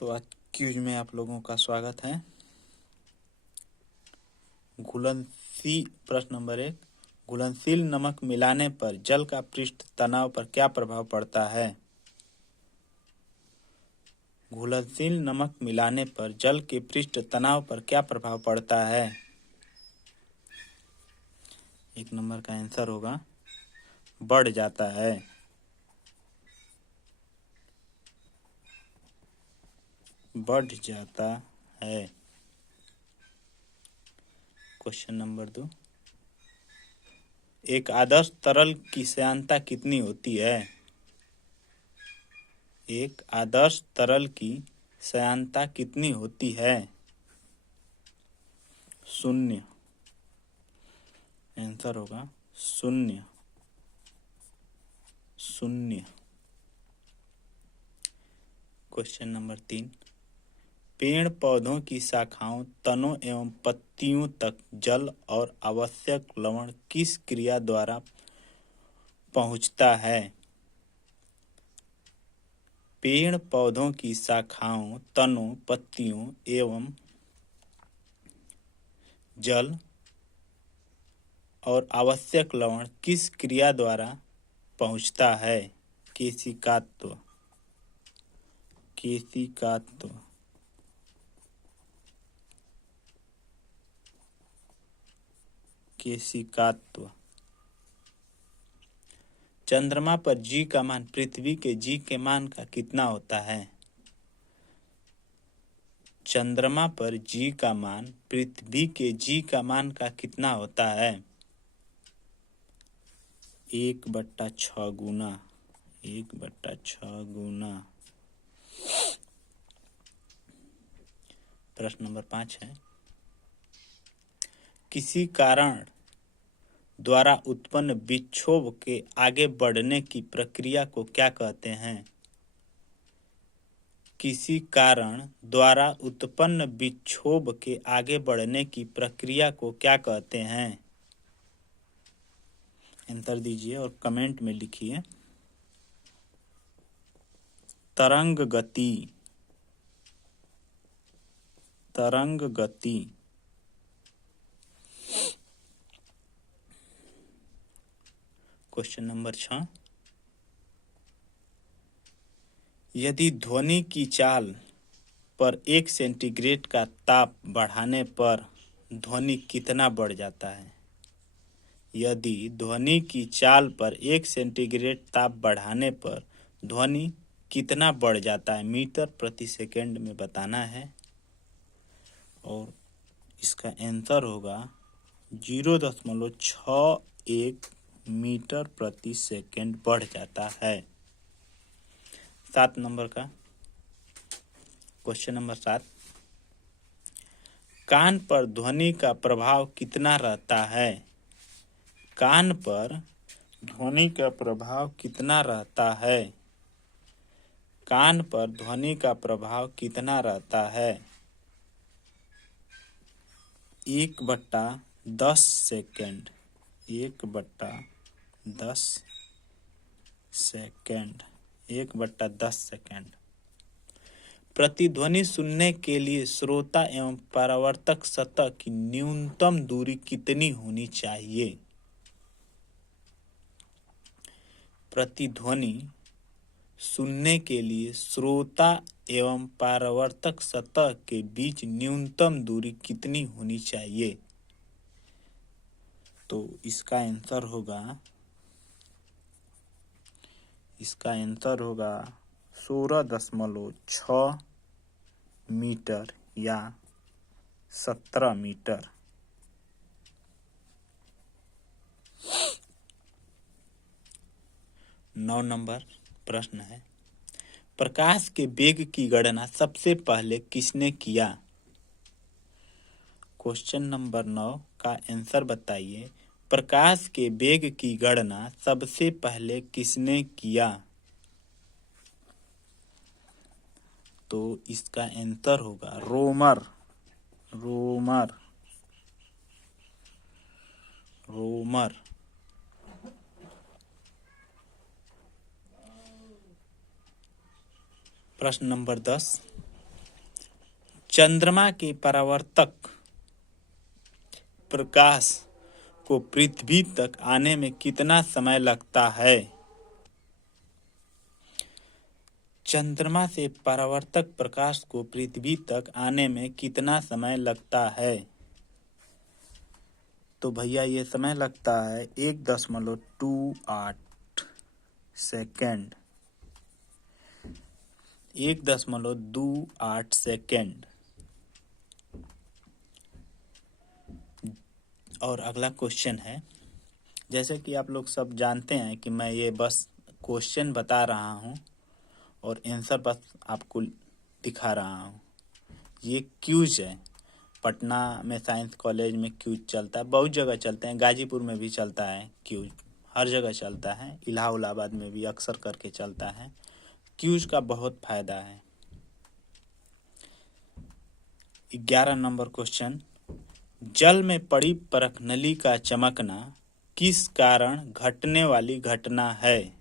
तो आज क्यूज में आप लोगों का स्वागत है। प्रश्न नंबर 1, घुलनशील नमक मिलाने पर जल का पृष्ठ तनाव पर क्या प्रभाव पड़ता है? घुलनशील नमक मिलाने पर जल के पृष्ठ तनाव पर क्या प्रभाव पड़ता है? 1 नंबर का आंसर होगा बढ़ जाता है। बढ़ जाता है। क्वेश्चन नंबर 2, एक आदर्श तरल की श्यानता कितनी होती है? एक आदर्श तरल की श्यानता कितनी होती है? 0। आंसर होगा 0। क्वेश्चन नंबर 3, पेड़ पौधों की शाखाओं, तनों एवं पत्तियों तक जल और आवश्यक लवण किस क्रिया द्वारा पहुंचता है? पेड़ पौधों की शाखाओं, तनों, पत्तियों एवं जल और आवश्यक लवण किस क्रिया द्वारा पहुंचता है? केशिकात्व। चंद्रमा पर G का मान पृथ्वी के G के मान का कितना होता है? चंद्रमा पर G का मान पृथ्वी के G का मान का कितना होता है? 1/6 गुना। 1/6 गुना। प्रश्न नंबर 5 है, किसी कारण द्वारा उत्पन्न विक्षोभ के आगे बढ़ने की प्रक्रिया को क्या कहते हैं? किसी कारण द्वारा उत्पन्न विक्षोभ के आगे बढ़ने की प्रक्रिया को क्या कहते हैं? आंसर दीजिए और कमेंट में लिखिए। तरंग गति। क्वेश्चन नंबर 6, यदि ध्वनि की चाल पर 1 सेंटीग्रेड का ताप बढ़ाने पर ध्वनि कितना बढ़ जाता है? यदि ध्वनि की चाल पर 1 सेंटीग्रेड ताप बढ़ाने पर ध्वनि कितना बढ़ जाता है? मीटर प्रति सेकंड में बताना है और इसका आंसर होगा 0.61 मीटर प्रति सेकंड बढ़ जाता है। 7 नंबर का क्वेश्चन नंबर 7, कान पर ध्वनि का प्रभाव कितना रहता है? कान पर ध्वनि का प्रभाव कितना रहता है? कान पर ध्वनि का प्रभाव कितना रहता है? 1/10 सेकंड। 1/10 सेकंड। 1/10 सेकंड। प्रतिध्वनि सुनने के लिए श्रोता एवं परावर्तक सतह की न्यूनतम दूरी कितनी होनी चाहिए? प्रतिध्वनि सुनने के लिए श्रोता एवं परावर्तक सतह के बीच न्यूनतम दूरी कितनी होनी चाहिए? तो इसका आंसर होगा 16.6 मीटर या 17 मीटर। 9 नंबर प्रश्न है, प्रकाश के वेग की गणना सबसे पहले किसने किया? क्वेश्चन नंबर 9 का आंसर बताइए। प्रकाश के वेग की गणना सबसे पहले किसने किया? तो इसका आंसर होगा रोमर। प्रश्न नंबर 10, चंद्रमा के परावर्तक प्रकाश को पृथ्वी तक आने में कितना समय लगता है? चंद्रमा से परावर्तक प्रकाश को पृथ्वी तक आने में कितना समय लगता है? तो भैया ये समय लगता है 1.28 सेकेंड। 1.28 सेकेंड। और अगला क्वेश्चन है, जैसे कि आप लोग सब जानते हैं कि मैं ये बस क्वेश्चन बता रहा हूँ और आंसर बस आपको दिखा रहा हूँ। ये क्यूज है। पटना में साइंस कॉलेज में क्यूज चलता है, बहुत जगह चलते हैं, गाजीपुर में भी चलता है क्यूज, हर जगह चलता है, इलाहाबाद में भी अक्सर करके चलता है। क्यूज का बहुत फायदा है। 11 नंबर क्वेश्चन, जल में पड़ी परखनली का चमकना किस कारण घटने वाली घटना है?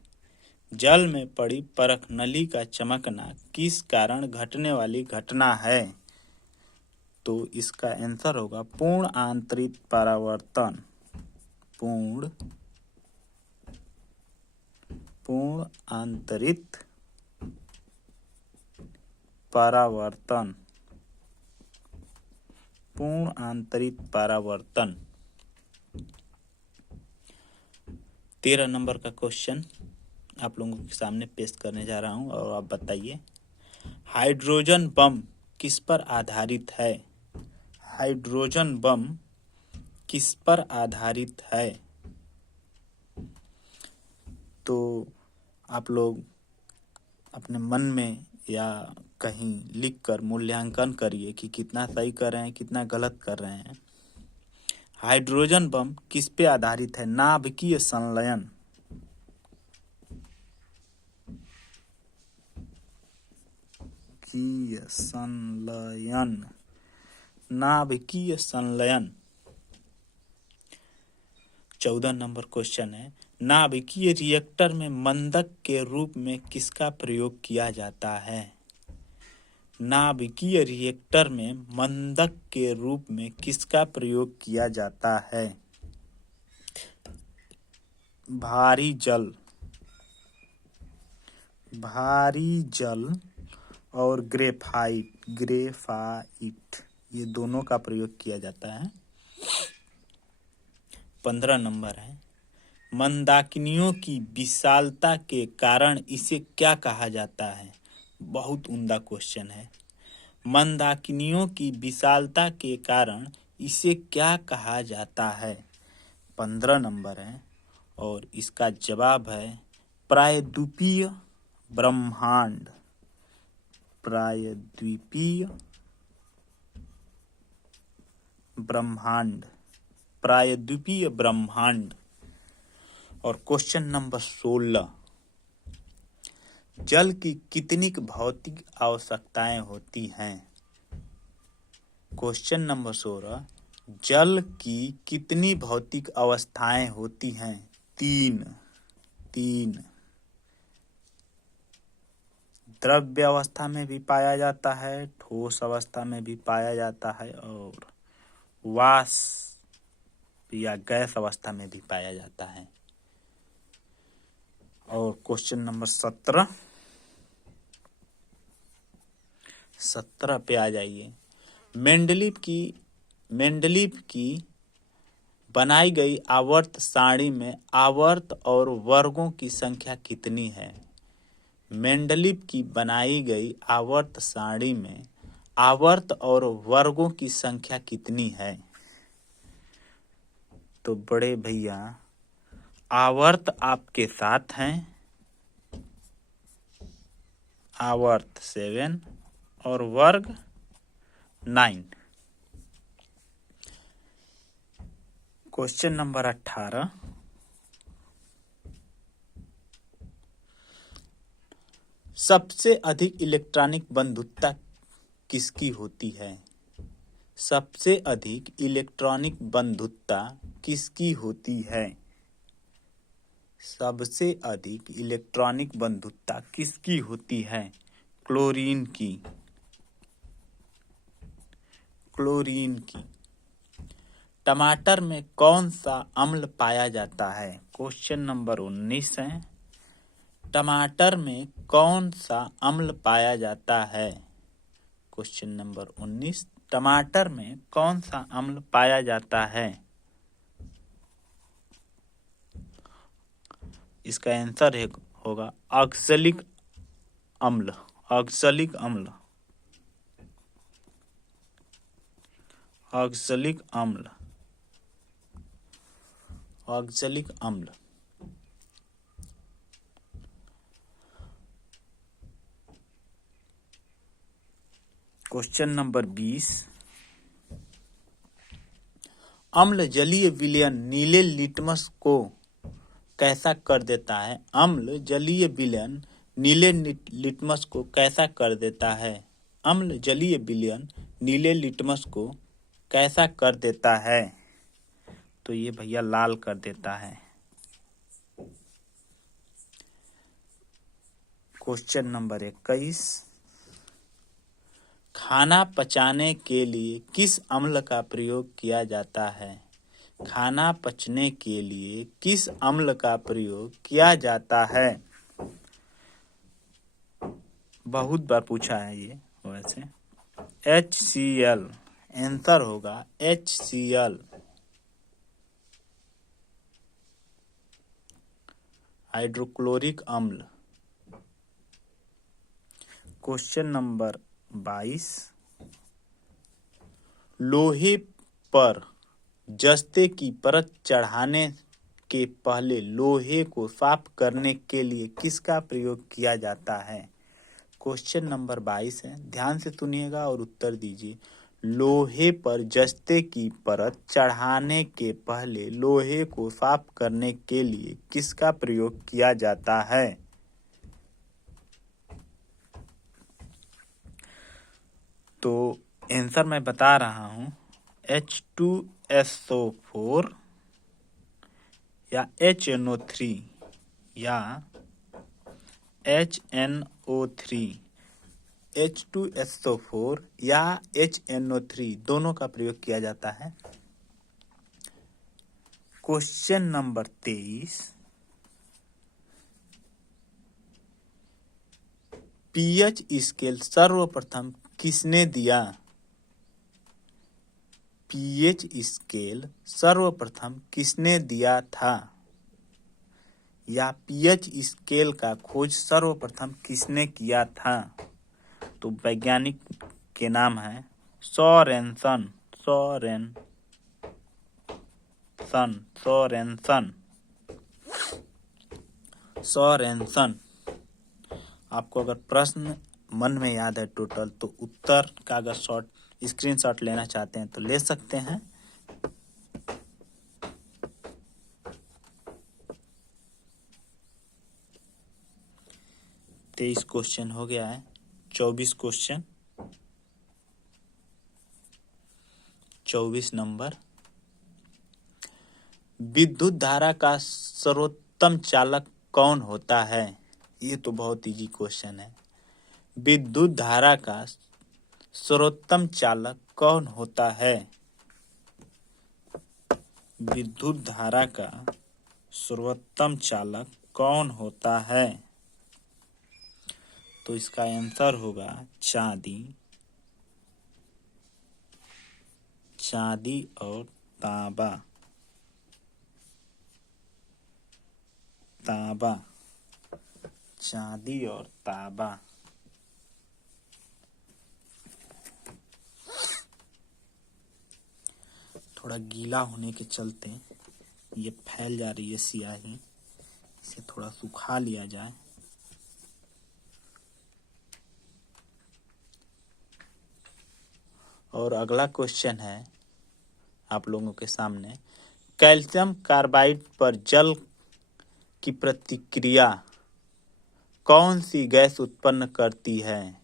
जल में पड़ी परखनली का चमकना किस कारण घटने वाली घटना है? तो इसका आंसर होगा पूर्ण आंतरिक परावर्तन। पूर्ण आंतरिक परावर्तन। पूर्ण आंतरिक परावर्तन। 13 नंबर का क्वेश्चन आप लोगों के सामने पेश करने जा रहा हूं और आप बताइए, हाइड्रोजन बम किस पर आधारित है? हाइड्रोजन बम किस पर आधारित है? तो आप लोग अपने मन में या कहीं लिखकर मूल्यांकन करिए कि कितना सही कर रहे हैं, कितना गलत कर रहे हैं। हाइड्रोजन बम किस पे आधारित है? नाभिकीय संलयन। नाभिकीय संलयन। 14 नंबर क्वेश्चन है, नाभिकीय रिएक्टर में मंदक के रूप में किसका प्रयोग किया जाता है? नाभिकीय रिएक्टर में मंदक के रूप में किसका प्रयोग किया जाता है? भारी जल और ग्रेफाइट ये दोनों का प्रयोग किया जाता है। 15 नंबर है, मंदाकिनियों की विशालता के कारण इसे क्या कहा जाता है? बहुत उम्दा क्वेश्चन है। मंदाकिनियों की विशालता के कारण इसे क्या कहा जाता है? 15 नंबर है और इसका जवाब है प्रायद्वीपीय ब्रह्मांड। प्रायद्वीपीय ब्रह्मांड। और क्वेश्चन नंबर 16, जल की कितनी भौतिक आवश्यकताएं होती हैं? क्वेश्चन नंबर 16, जल की कितनी भौतिक अवस्थाएं होती हैं? 3। द्रव्य अवस्था में भी पाया जाता है, ठोस अवस्था में भी पाया जाता है और वाष्प या गैस अवस्था में भी पाया जाता है। और क्वेश्चन नंबर 17 पे आ जाइए। मेंडलीव की बनाई गई आवर्त सारणी में आवर्त और वर्गों की संख्या कितनी है? मेंडलीव की बनाई गई आवर्त सारणी में आवर्त और वर्गों की संख्या कितनी है? तो बड़े भैया आवर्त आपके साथ हैं, आवर्त 7 और वर्ग 9। क्वेश्चन नंबर 18, सबसे अधिक इलेक्ट्रॉनिक बंधुता किसकी होती है? सबसे अधिक इलेक्ट्रॉनिक बंधुता किसकी होती है? सबसे अधिक इलेक्ट्रॉनिक बंधुता किसकी होती है? क्लोरीन की। क्लोरीन की। टमाटर में कौन सा अम्ल पाया जाता है? क्वेश्चन नंबर 19 है। टमाटर में कौन सा अम्ल पाया जाता है? क्वेश्चन नंबर 19, टमाटर में कौन सा अम्ल पाया जाता है? इसका आंसर होगा ऑक्सैलिक अम्ल। ऑक्सैलिक अम्ल। ऑक्सैलिक अम्ल। ऑक्सैलिक अम्ल। क्वेश्चन नंबर 20, अम्ल जलीय विलयन नीले लिटमस को कैसा कर देता है? अम्ल जलीय विलयन नीले लिटमस को कैसा कर देता है? अम्ल जलीय विलयन नीले लिटमस को कैसा कर देता है? तो ये भैया लाल कर देता है। क्वेश्चन नंबर 21, खाना पचाने के लिए किस अम्ल का प्रयोग किया जाता है? खाना पचने के लिए किस अम्ल का प्रयोग किया जाता है? बहुत बार पूछा है ये वैसे। HCl। आंसर होगा HCl। हाइड्रोक्लोरिक अम्ल। क्वेश्चन नंबर 22, लोहे पर जस्ते की परत चढ़ाने के पहले लोहे को साफ करने के लिए किसका प्रयोग किया जाता है? क्वेश्चन नंबर 22 है, ध्यान से सुनिएगा और उत्तर दीजिए। लोहे पर जस्ते की परत चढ़ाने के पहले लोहे को साफ करने के लिए किसका प्रयोग किया जाता है? तो आंसर मैं बता रहा हूं, H2SO4 या HNO3 या HNO3। H2SO4 या HNO3 दोनों का प्रयोग किया जाता है। क्वेश्चन नंबर 23, पीएच स्केल सर्वप्रथम किसने दिया? पीएच स्केल सर्वप्रथम किसने दिया था? या पीएच स्केल का खोज सर्वप्रथम किसने किया था? तो वैज्ञानिक के नाम है सोरेनसन। सोरेनसन। आपको अगर प्रश्न मन में याद है टोटल, तो उत्तर का अगर स्क्रीनशॉट लेना चाहते हैं तो ले सकते हैं। तेईस क्वेश्चन हो गया है। 24 क्वेश्चन। 24 नंबर, विद्युत धारा का सर्वोत्तम चालक कौन होता है? ये तो बहुत इजी क्वेश्चन है। विद्युत धारा का सर्वोत्तम चालक कौन होता है? विद्युत धारा का सर्वोत्तम चालक कौन होता है? तो इसका आंसर होगा चांदी और तांबा। चांदी और तांबा। थोड़ा गीला होने के चलते ये फैल जा रही है स्याही, इसे थोड़ा सुखा लिया जाए। और अगला क्वेश्चन है आप लोगों के सामने, कैल्शियम कार्बाइड पर जल की प्रतिक्रिया कौन सी गैस उत्पन्न करती है?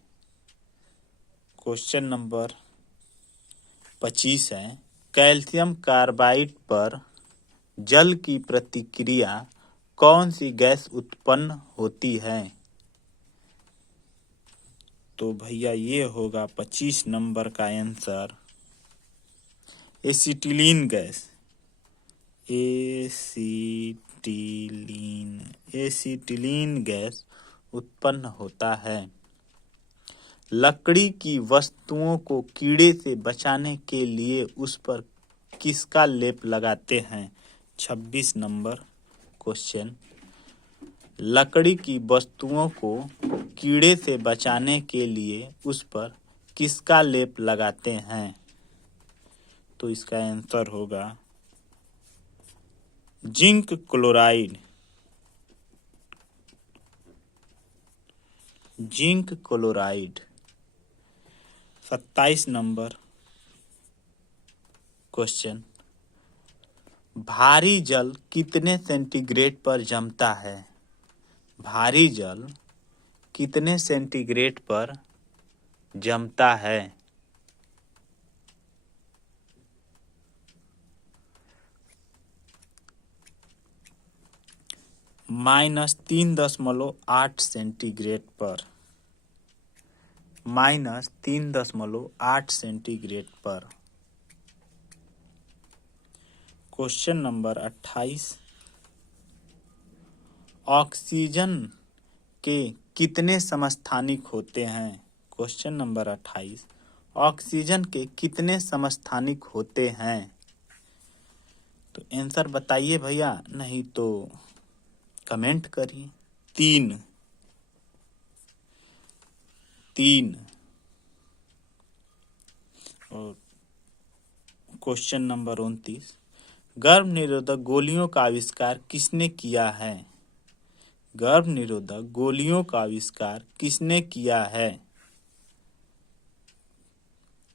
क्वेश्चन नंबर 25 है, कैल्शियम कार्बाइड पर जल की प्रतिक्रिया कौन सी गैस उत्पन्न होती है? तो भैया ये होगा 25 नंबर का answer acetylene gas, acetylene gas उत्पन्न होता है। लकड़ी की वस्तुओं को कीड़े से बचाने के लिए उस पर किसका लेप लगाते हैं? 26 नंबर क्वेश्चन। लकड़ी की वस्तुओं को कीड़े से बचाने के लिए उस पर किसका लेप लगाते हैं? तो इसका आंसर होगा zinc chloride. Zinc chloride. 27 number question. भारी जल कितने सेंटीग्रेड पर जमता है? भारी जल कितने सेंटीग्रेड पर जमता है? -3.8 सेंटीग्रेड पर। -3.8 सेंटीग्रेड पर। Question number 28। ऑक्सीजन के कितने समस्थानिक होते हैं? Question number 28। ऑक्सीजन के कितने समस्थानिक होते हैं? तो आंसर बताइए भैया, नहीं तो कमेंट करिए। 3। और क्वेश्चन नंबर 29। गर्भ निरोधक गोलियों का आविष्कार किसने किया है? गर्भ निरोधक गोलियों का आविष्कार किसने किया है?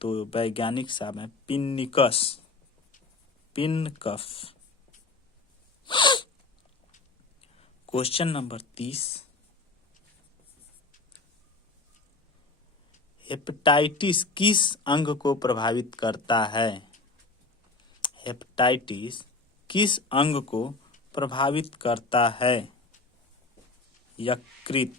तो वैज्ञानिक साहब है पिन्निकस। Question number 30। हेपेटाइटिस किस अंग को प्रभावित करता है? हेपेटाइटिस किस अंग को प्रभावित करता है? यकृत।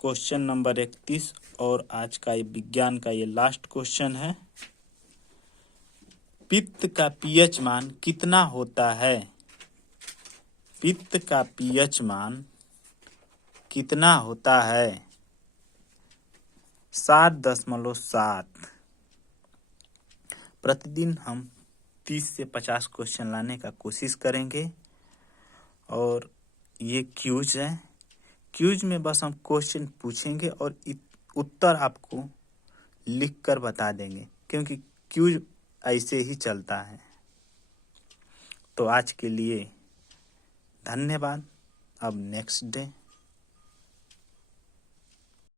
क्वेश्चन नंबर 31 और आज का ये विज्ञान का ये लास्ट क्वेश्चन है। पित्त का पीएच मान कितना होता है? पित्त का पीएच मान कितना होता है? 7.7। प्रतिदिन हम 30 से 50 क्वेश्चन लाने का कोशिश करेंगे। और ये क्यूज है। क्यूज में बस हम क्वेश्चन पूछेंगे और उत्तर आपको लिख कर बता देंगे, क्योंकि क्यूज ऐसे ही चलता है। तो आज के लिए धन्यवाद। अब नेक्स्ट डे।